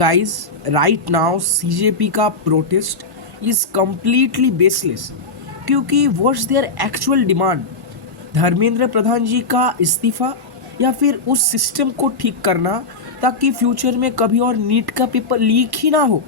Guys, right now CJP का protest is completely baseless क्योंकि what's there actual demand? Dharmendra Pradhan ji का इस्तीफा या फिर उस सिस्टम को ठीक करना ताकि फ्यूचर में कभी और नीट का पेपर लीक ही ना हो।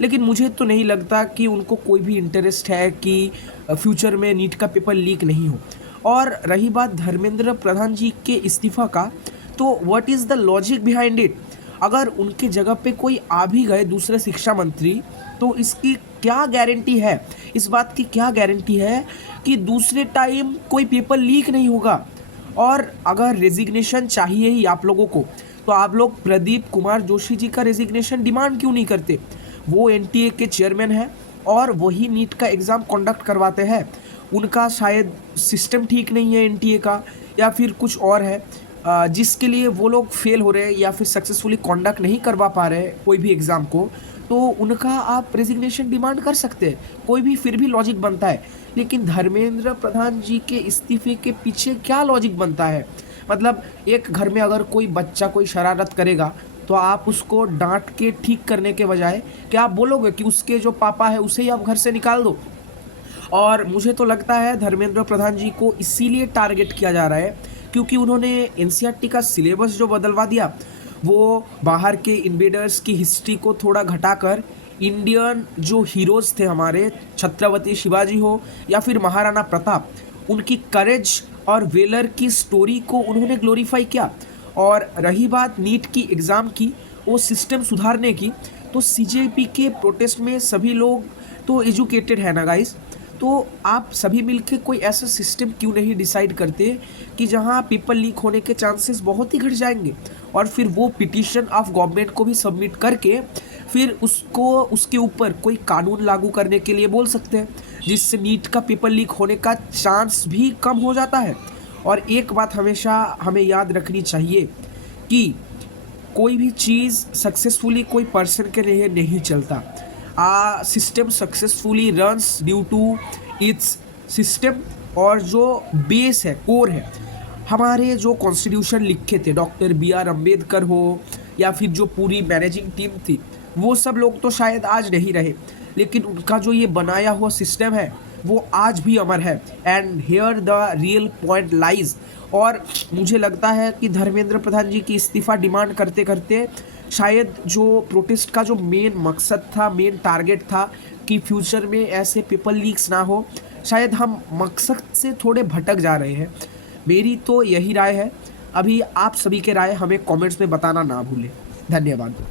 लेकिन मुझे तो नहीं लगता कि उनको कोई भी इंटरेस्ट है कि फ्यूचर में नीट का पेपर लीक नहीं हो। और रही बात धर्मेंद्र प्रधान जी के इस्तीफा का, तो what is the logic behind it? अगर उनके जगह पे कोई आ भी गए दूसरे शिक्षा मंत्री, तो इसकी क्या गारंटी है, इस बात की क्या गारंटी है कि दूसरे टाइम कोई पेपर लीक नहीं होगा? और अगर रेजिग्नेशन चाहिए ही आप लोगों को, तो आप लोग प्रदीप कुमार जोशी जी का रेजिग्नेशन डिमांड क्यों नहीं करते? वो एनटीए के चेयरमैन हैं और वही नीट का एग्ज़ाम कंडक्ट करवाते हैं। उनका शायद सिस्टम ठीक नहीं है एनटीए का, या फिर कुछ और है जिसके लिए वो लोग फेल हो रहे हैं या फिर सक्सेसफुली कंडक्ट नहीं करवा पा रहे हैं कोई भी एग्ज़ाम को, तो उनका आप रेजिग्नेशन डिमांड कर सकते हैं। कोई भी फिर भी लॉजिक बनता है। लेकिन धर्मेंद्र प्रधान जी के इस्तीफे के पीछे क्या लॉजिक बनता है? मतलब एक घर में अगर कोई बच्चा कोई शरारत करेगा, तो आप उसको डांट के ठीक करने के बजाय क्या आप बोलोगे कि उसके जो पापा है उसे ही आप घर से निकाल दो? और मुझे तो लगता है धर्मेंद्र प्रधान जी को इसीलिए टारगेट किया जा रहा है क्योंकि उन्होंने एनसीईआरटी का सिलेबस जो बदलवा दिया, वो बाहर के इन्वेडर्स की हिस्ट्री को थोड़ा घटाकर इंडियन जो हीरोज़ थे हमारे, छत्रपति शिवाजी हो या फिर महाराणा प्रताप, उनकी करेज और वेलर की स्टोरी को उन्होंने ग्लोरीफाई किया। और रही बात नीट की एग्ज़ाम की, वो सिस्टम सुधारने की, तो सीजेपी के प्रोटेस्ट में सभी लोग तो एजुकेटेड है ना गाइस। तो आप सभी मिलके कोई ऐसा सिस्टम क्यों नहीं डिसाइड करते कि जहां पेपर लीक होने के चांसेस बहुत ही घट जाएंगे, और फिर वो पिटीशन ऑफ गवर्नमेंट को भी सबमिट करके फिर उसको उसके ऊपर कोई कानून लागू करने के लिए बोल सकते हैं, जिससे नीट का पेपर लीक होने का चांस भी कम हो जाता है। और एक बात हमेशा हमें याद रखनी चाहिए कि कोई भी चीज़ सक्सेसफुली कोई पर्सन के लिए नहीं चलता। System successfully runs due to its system, और जो बेस है, कोर है, हमारे जो कॉन्स्टिट्यूशन लिखे थे डॉक्टर बी आर अम्बेडकर हो या फिर जो पूरी मैनेजिंग टीम थी, वो सब लोग तो शायद आज नहीं रहे, लेकिन उनका जो ये बनाया हुआ सिस्टम है वो आज भी अमर है। And here the real point lies. और मुझे लगता है कि धर्मेंद्र प्रधान जी की इस्तीफ़ा डिमांड करते करते शायद जो प्रोटेस्ट का जो मेन मकसद था, मेन टारगेट था कि फ्यूचर में ऐसे पेपर लीक्स ना हो, शायद हम मकसद से थोड़े भटक जा रहे हैं। मेरी तो यही राय है। अभी आप सभी के राय हमें कमेंट्स में बताना ना भूलें। धन्यवाद।